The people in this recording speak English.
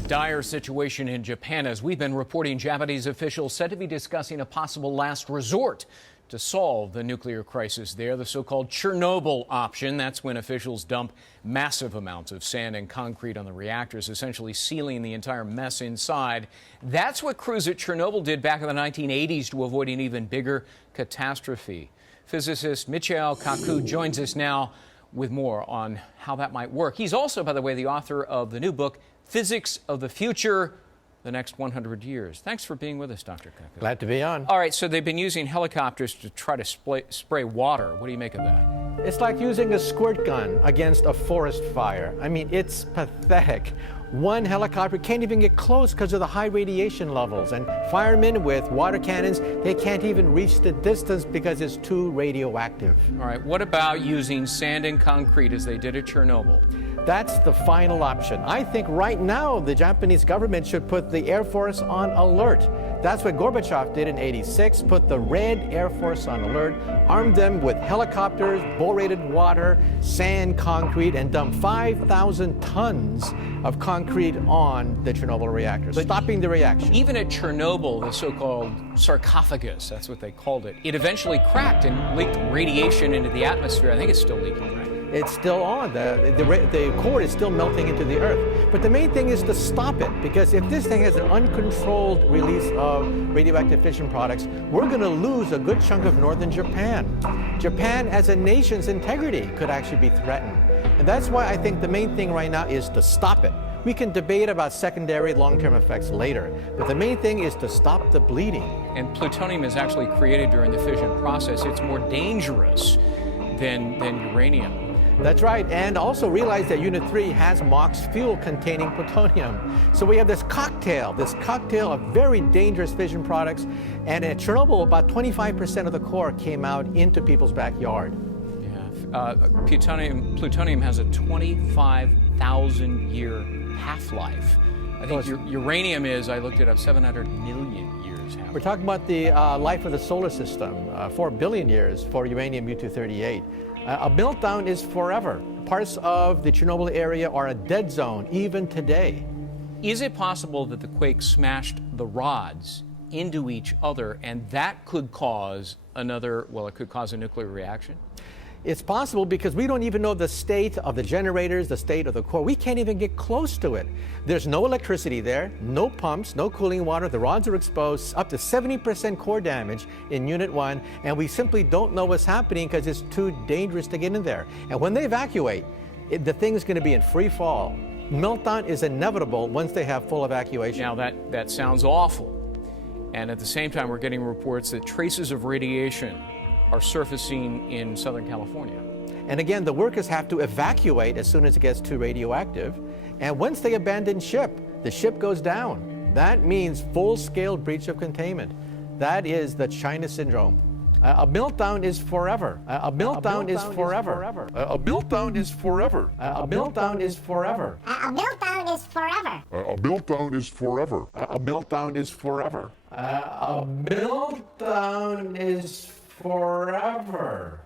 A dire situation in Japan. As we've been reporting, Japanese officials said to be discussing a possible last resort to solve the nuclear crisis there, the so-called Chernobyl option. That's when officials dump massive amounts of sand and concrete on the reactors, essentially sealing the entire mess inside. That's what crews at Chernobyl did back in the 1980s to avoid an even bigger catastrophe. Physicist Michael Kaku joins us now with more on how that might work. He's also, by the way, the author of the new book, Physics of the Future, the Next 100 Years. Thanks for being with us, Dr. Kaku. Glad to be on. All right, so they've been using helicopters to try to spray water. What do you make of that? It's like using a squirt gun against a forest fire. I mean, it's pathetic. One helicopter can't even get close because of the high radiation levels. And firemen with water cannons, they can't even reach the distance because it's too radioactive. All right, what about using sand and concrete as they did at Chernobyl? That's the final option. I think right now the Japanese government should put the Air Force on alert. That's what Gorbachev did in '86, put the Red Air Force on alert, armed them with helicopters, borated water, sand, concrete, and dump 5,000 tons of concrete on the Chernobyl reactors, stopping the reaction. Even at Chernobyl, the so-called sarcophagus, that's what they called it, it eventually cracked and leaked radiation into the atmosphere. I think it's still leaking, right? It's still on. The core is still melting into the earth. But the main thing is to stop it, because if this thing has an uncontrolled release of radioactive fission products, we're going to lose a good chunk of northern Japan. Japan as a nation's integrity could actually be threatened. And that's why I think the main thing right now is to stop it. We can debate about secondary long-term effects later, but the main thing is to stop the bleeding. And plutonium is actually created during the fission process. It's more dangerous than uranium. That's right, and also realize that Unit 3 has MOX fuel containing plutonium. So we have this cocktail of very dangerous fission products, and at Chernobyl, about 25% of the core came out into people's backyard. Yeah, plutonium has a 25,000-year half-life. I think uranium is, I looked it up, 700 million years half-life. We're talking about the life of the solar system, 4 billion years for uranium-238. A meltdown is forever. Parts of the Chernobyl area are a dead zone, even today. Is it possible that the quake smashed the rods into each other, and that could cause it could cause a nuclear reaction? It's possible because we don't even know the state of the generators, the state of the core. We can't even get close to it. There's no electricity there, no pumps, no cooling water. The rods are exposed, up to 70% core damage in Unit 1, and we simply don't know what's happening because it's too dangerous to get in there. And when they evacuate, the thing is going to be in free fall. Meltdown is inevitable once they have full evacuation. Now that sounds awful. And at the same time, we're getting reports that traces of radiation are surfacing in Southern California. And again, the workers have to evacuate as soon as it gets too radioactive. And once they abandon ship, the ship goes down. That means full-scale breach of containment. That is the China syndrome. A meltdown is forever. A meltdown is forever. A meltdown is forever. A meltdown is forever. A meltdown is forever. A meltdown is forever. A meltdown is forever. A meltdown is forever.